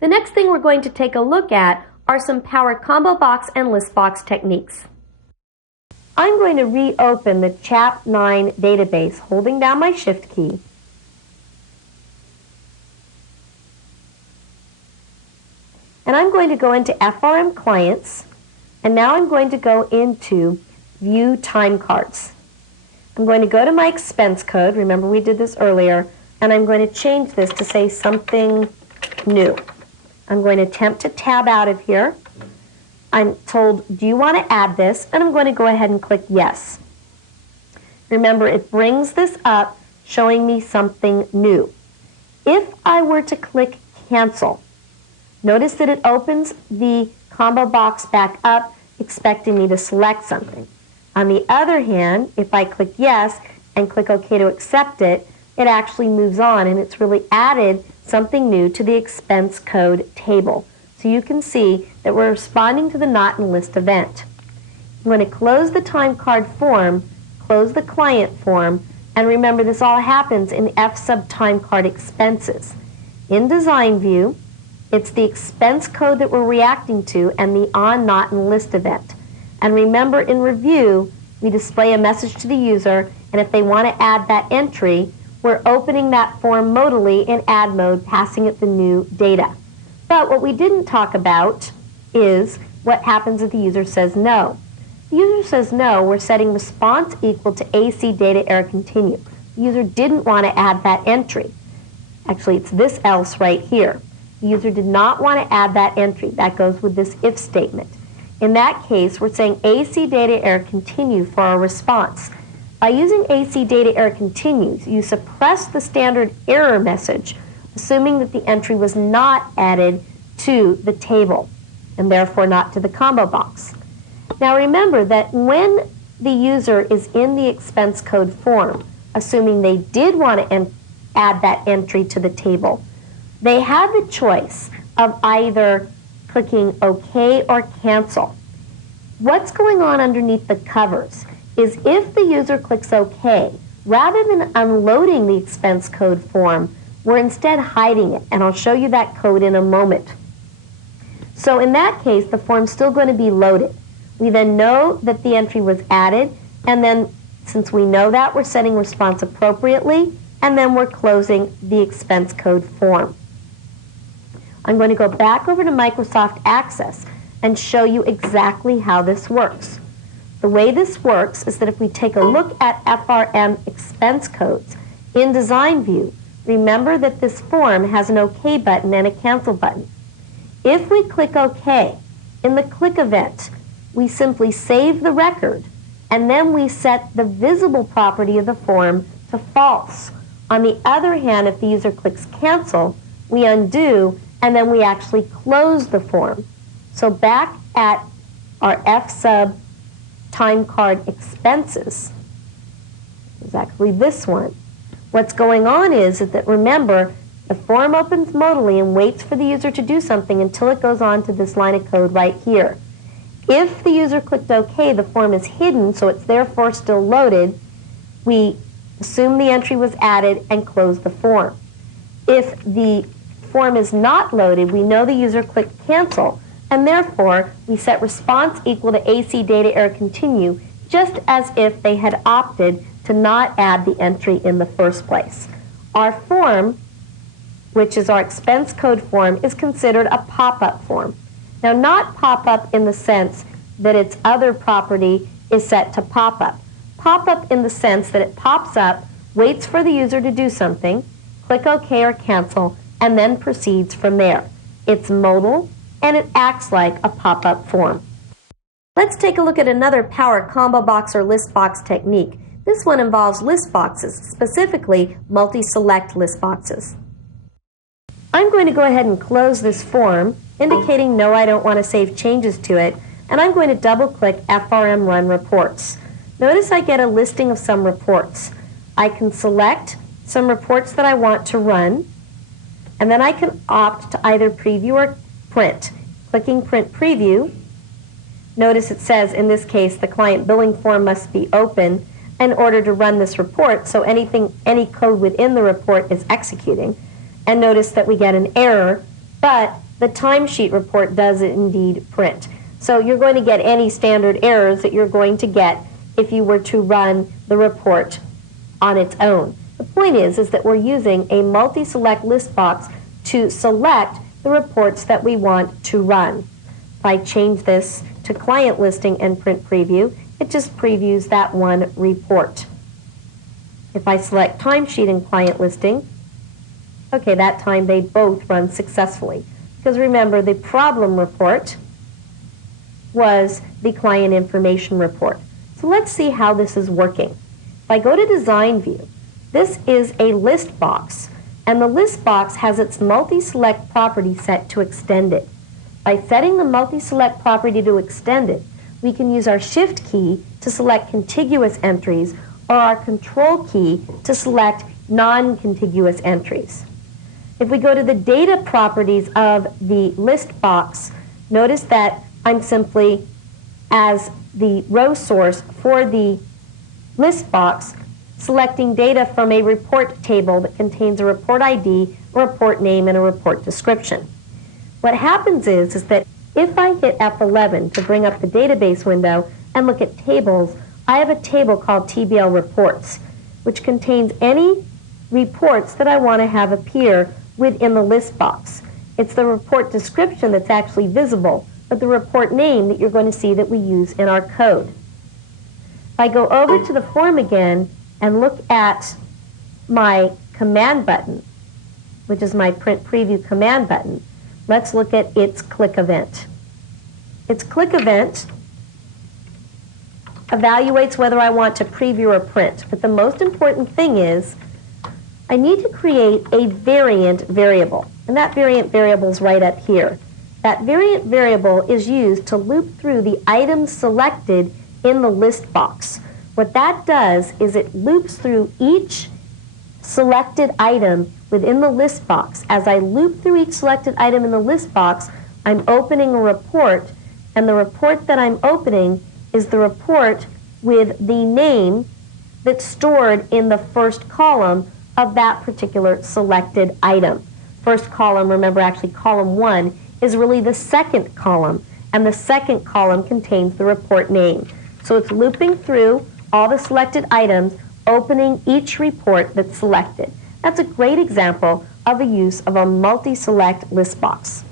The next thing we're going to take a look at are some Power Combo Box and Listbox techniques. I'm going to reopen the Chap 9 database, holding down my Shift key. And I'm going to go into FRM Clients, and now I'm going to go into View Time Cards. I'm going to go to my expense code, remember we did this earlier, and I'm going to change this to say something new. I'm going to attempt to tab out of here. I'm told, do you want to add this? And I'm going to go ahead and click yes. Remember, it brings this up showing me something new. If I were to click cancel, notice that it opens the combo box back up, expecting me to select something. On the other hand, if I click yes and click OK to accept it, it actually moves on, and it's really added something new to the expense code table. So you can see that we're responding to the not in list event. I'm going to close the time card form, close the client form, and remember this all happens in F sub time card expenses. In design view, it's the expense code that we're reacting to and the on not in list event. And remember, in review, we display a message to the user, and if they want to add that entry, we're opening that form modally in add mode, passing it the new data. But what we didn't talk about is what happens if the user says no. If the user says no, we're setting response equal to AC data error continue. The user didn't want to add that entry. Actually, it's this else right here. The user did not want to add that entry. That goes with this if statement. In that case, we're saying AC data error continue for our response. By using AC data error continues, you suppress the standard error message, assuming that the entry was not added to the table, and therefore not to the combo box. Now remember that when the user is in the expense code form, assuming they did want to add that entry to the table, they have the choice of either clicking OK or Cancel. What's going on underneath the covers is if the user clicks OK, rather than unloading the expense code form, we're instead hiding it, and I'll show you that code in a moment. So in that case, the form's still going to be loaded. We then know that the entry was added, and then since we know that, we're setting response appropriately, and then we're closing the expense code form. I'm going to go back over to Microsoft Access and show you exactly how this works. The way this works is that if we take a look at FRM expense codes in Design View, remember that this form has an OK button and a Cancel button. If we click OK, in the click event, we simply save the record, and then we set the visible property of the form to false. On the other hand, if the user clicks Cancel, we undo, and then we actually close the form. So back at our F sub time card expenses, is actually this one. What's going on is that, remember, the form opens modally and waits for the user to do something until it goes on to this line of code right here. If the user clicked OK, the form is hidden, so it's therefore still loaded. We assume the entry was added and close the form. If the form is not loaded, we know the user clicked Cancel, and therefore we set response equal to AC data error continue, just as if they had opted to not add the entry in the first place. Our form, which is our expense code form, is considered a pop-up form. Now, not pop-up in the sense that its other property is set to pop-up. Pop-up in the sense that it pops up, waits for the user to do something, click OK or Cancel, and then proceeds from there. It's modal, and it acts like a pop-up form. Let's take a look at another Power Combo Box or Listbox technique. This one involves list boxes, specifically multi-select list boxes. I'm going to go ahead and close this form, indicating no, I don't want to save changes to it, and I'm going to double-click FRM Run Reports. Notice I get a listing of some reports. I can select some reports that I want to run, and then I can opt to either preview or print. Clicking Print Preview, notice it says, in this case, the client billing form must be open in order to run this report, so any code within the report is executing. And notice that we get an error, but the timesheet report does indeed print. So you're going to get any standard errors that you're going to get if you were to run the report on its own. The point is that we're using a multi-select list box to select the reports that we want to run. If I change this to client listing and print preview, it just previews that one report. If I select timesheet and client listing, okay, that time they both run successfully. Because remember, the problem report was the client information report. So let's see how this is working. If I go to Design View, this is a list box, and the list box has its multi-select property set to extend it. By setting the multi-select property to extend it, we can use our Shift key to select contiguous entries or our Control key to select non-contiguous entries. If we go to the data properties of the list box, notice that I'm simply, as the row source for the list box, selecting data from a report table that contains a report ID, a report name, and a report description. What happens is that if I hit F11 to bring up the database window and look at tables, I have a table called TBL Reports, which contains any reports that I want to have appear within the list box. It's the report description that's actually visible, but the report name that you're going to see that we use in our code. If I go over to the form again and look at my command button, which is my print preview command button, let's look at its click event. Its click event evaluates whether I want to preview or print, but the most important thing is I need to create a variant variable, and that variant variable is right up here. That variant variable is used to loop through the items selected in the list box. What that does is it loops through each selected item within the list box. As I loop through each selected item in the list box, I'm opening a report, and the report that I'm opening is the report with the name that's stored in the first column of that particular selected item. First column, remember actually column 1, is really the second column, and the second column contains the report name. So it's looping through all the selected items, opening each report that's selected. That's a great example of a use of a multi-select list box.